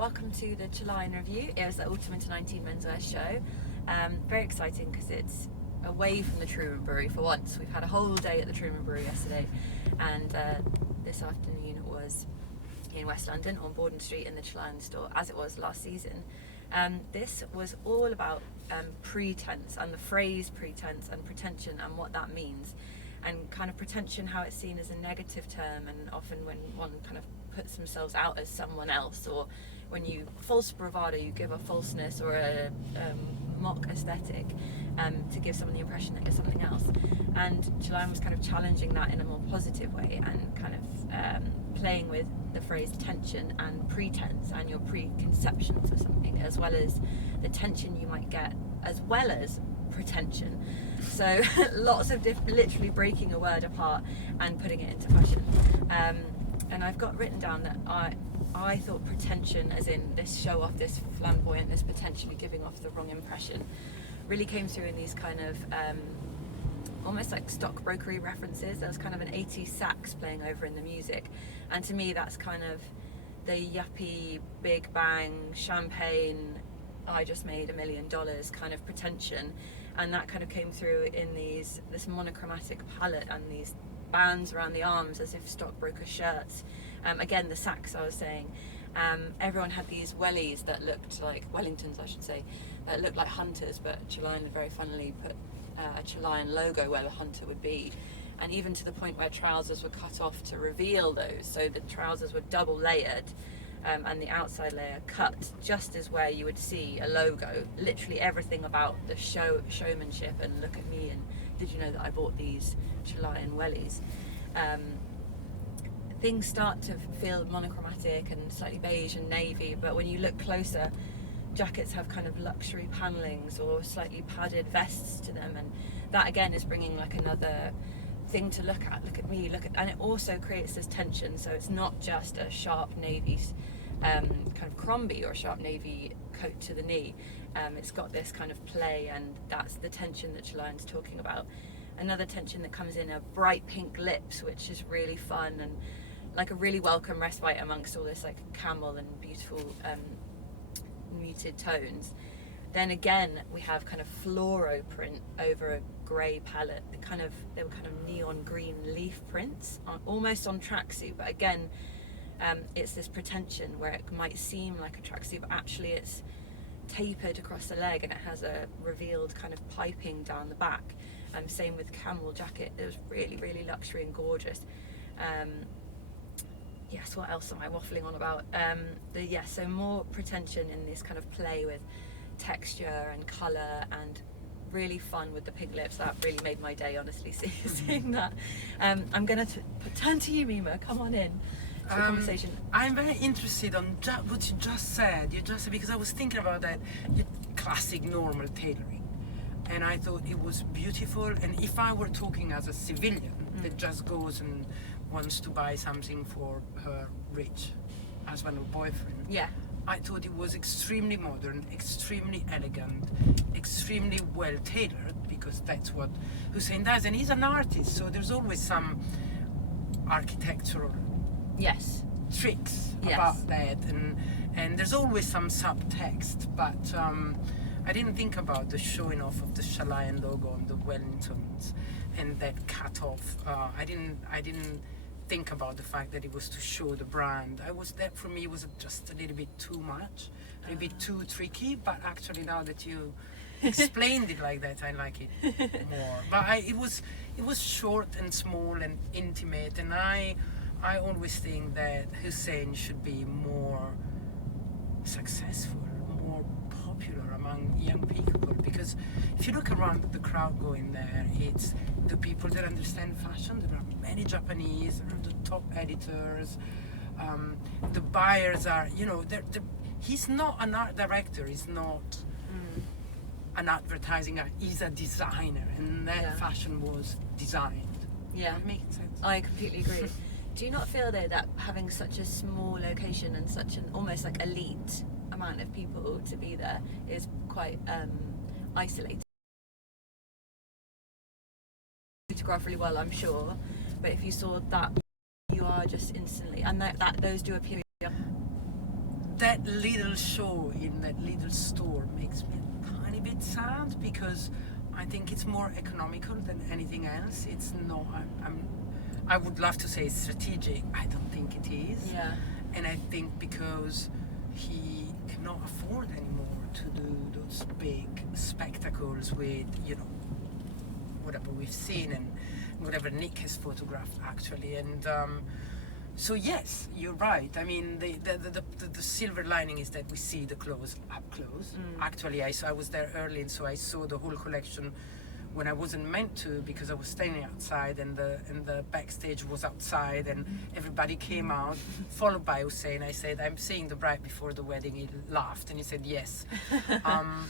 Welcome to the Chalayan review. It was the Autumn Winter 19 Menswear show. Very exciting because it's away from the Truman Brewery for once. We've had a whole day at the Truman Brewery yesterday, and this afternoon was in West London on Borden Street in the Chalayan store, as it was last season. This was all about pretense, and the phrase pretense and pretension and what that means, and kind of pretension, how it's seen as a negative term, and often when one kind of puts themselves out as someone else, or when you false bravado, you give a falseness or a mock aesthetic to give someone the impression that you're something else. And Chalayan was kind of challenging that in a more positive way, and kind of playing with the phrase tension and pretense and your preconceptions of something, as well as the tension you might get, as well as pretension. So lots of literally breaking a word apart and putting it into fashion. And I've got written down that I thought pretension, as in this show off, this flamboyant, this potentially giving off the wrong impression, really came through in these kind of almost like stockbrokery references. There was kind of an 80s sax playing over in the music, and to me that's kind of the yuppie, big bang, champagne, I just made $1 million kind of pretension. And that kind of came through in this monochromatic palette and these bands around the arms as if stockbroker shirts. Again, the sax I was saying, everyone had these wellies that looked like Wellingtons, I should say, that looked like hunters, but Chalayan had very funnily put a Chalayan logo where the hunter would be, and even to the point where trousers were cut off to reveal those, so the trousers were double layered, and the outside layer cut just as where you would see a logo. Literally everything about the showmanship, and look at me, and did you know that I bought these Chalayan wellies? Things start to feel monochromatic and slightly beige and navy, but when you look closer, jackets have kind of luxury panellings or slightly padded vests to them, and that again is bringing like another thing to look at. Look at me, look at, and it also creates this tension. So it's not just a sharp navy kind of Crombie or a sharp navy coat to the knee. It's got this kind of play, and that's the tension that Chalayan's talking about. Another tension that comes in are bright pink lips, which is really fun and like a really welcome respite amongst all this like camel and beautiful muted tones. Then again, we have kind of fluoro print over a grey palette. They were kind of neon green leaf prints, almost on tracksuit, but again, it's this pretension where it might seem like a tracksuit, but actually it's tapered across the leg and it has a revealed kind of piping down the back. Same with camel jacket. It was really, really luxury and gorgeous. Yes, what else am I waffling on about? So more pretension in this kind of play with texture and colour, and really fun with the pink lips. That really made my day, honestly, seeing that. I'm going to turn to you, Mimma. Come on in for the conversation. I'm very interested on what you just said. Because I was thinking about that classic normal tailoring, and I thought it was beautiful. And if I were talking as a civilian that just goes and wants to buy something for her rich husband or boyfriend, I thought it was extremely modern, extremely elegant, extremely well tailored, because that's what Hussein does, and he's an artist, so there's always some architectural tricks about that, and there's always some subtext, but I didn't think about the showing off of the Chalayan logo on the Wellingtons and that cut off. I didn't think about the fact that it was to show the brand. That for me was just a little bit too much, a bit too tricky, but actually now that you explained it like that, I like it more. But it was short and small and intimate, and I always think that Hussein should be more successful, more popular among young people, because if you look around the crowd going there, it's the people that understand fashion. There are many Japanese, there are the top editors, the buyers are, he's not an art director, he's not an advertising art, he's a designer, and that fashion was designed. That makes sense. I completely agree. Do you not feel though that having such a small location and such an almost like elite amount of people to be there is quite isolating? Photograph really well, I'm sure, but if you saw that, you are just instantly, and that those do appear. that little show in that little store makes me a tiny bit sad, because I think it's more economical than anything else. It's not. I would love to say it's strategic. I don't think it is. Yeah. And I think because he cannot afford anymore to do those big spectacles with, you know, whatever we've seen and whatever Nick has photographed actually. And so yes, you're right. I mean, the silver lining is that we see the clothes up close. Actually, I was there early, and so I saw the whole collection when I wasn't meant to, because I was standing outside, and the backstage was outside, and everybody came out, followed by Hussein. I said, "I'm seeing the bride before the wedding." He laughed and he said, "Yes."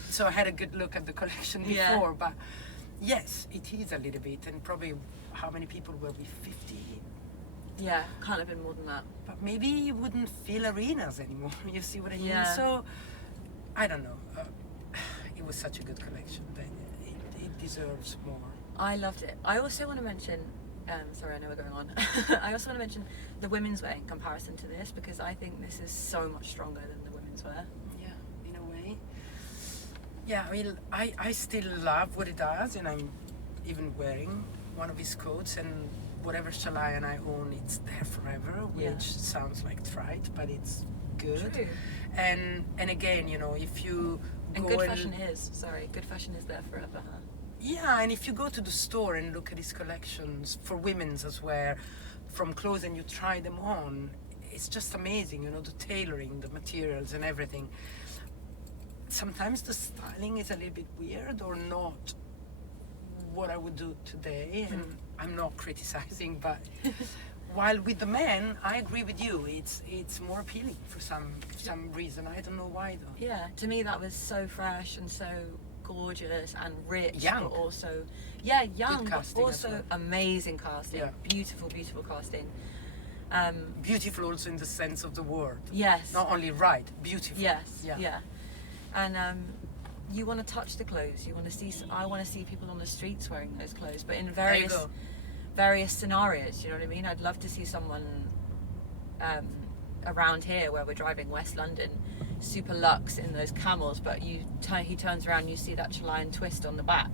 So I had a good look at the collection before, but yes, it is a little bit. And probably, how many people were we? 50. Yeah, can't have been more than that. But maybe you wouldn't fill arenas anymore. You see what I mean? Yeah. So I don't know. It was such a good collection that it deserves more. I loved it. I also want to mention, sorry, I know we're going on. I also want to mention the women's wear in comparison to this, because I think this is so much stronger than the women's wear. Yeah, in a way. Yeah, I mean, I still love what he does, and I'm even wearing one of his coats, and whatever Chalayan I own, it's there forever, which sounds like trite, but it's good. True. And again, you know, if you And go good fashion is there forever, huh? Yeah, and if you go to the store and look at his collections for women's as well, from clothes, and you try them on, it's just amazing, you know, the tailoring, the materials and everything. Sometimes the styling is a little bit weird or not what I would do today, and I'm not criticizing, but while with the men, I agree with you, it's more appealing for some reason. I don't know why though. Yeah, to me that was so fresh and so gorgeous and rich, Young. but also young, but casting as also well. amazing casting. Yeah. Beautiful casting. Beautiful also in the sense of the word. Yes. Not only right, beautiful. Yes. Yeah. Yeah. And you want to touch the clothes. You want to see. I want to see people on the streets wearing those clothes, but in various scenarios. You know what I mean? I'd love to see someone around here where we're driving West London, super luxe in those camels, but he turns around and you see that Chalayan twist on the back.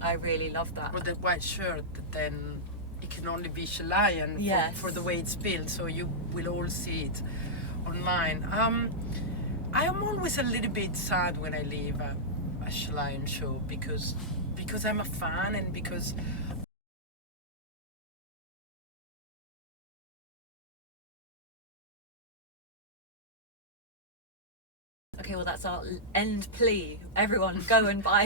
I really love that. Or the white shirt, that then it can only be Chalayan for the way it's built, so you will all see it online. I am always a little bit sad when I leave a Chalayan show, because I'm a fan, and because Okay, well that's our end plea. Everyone go and buy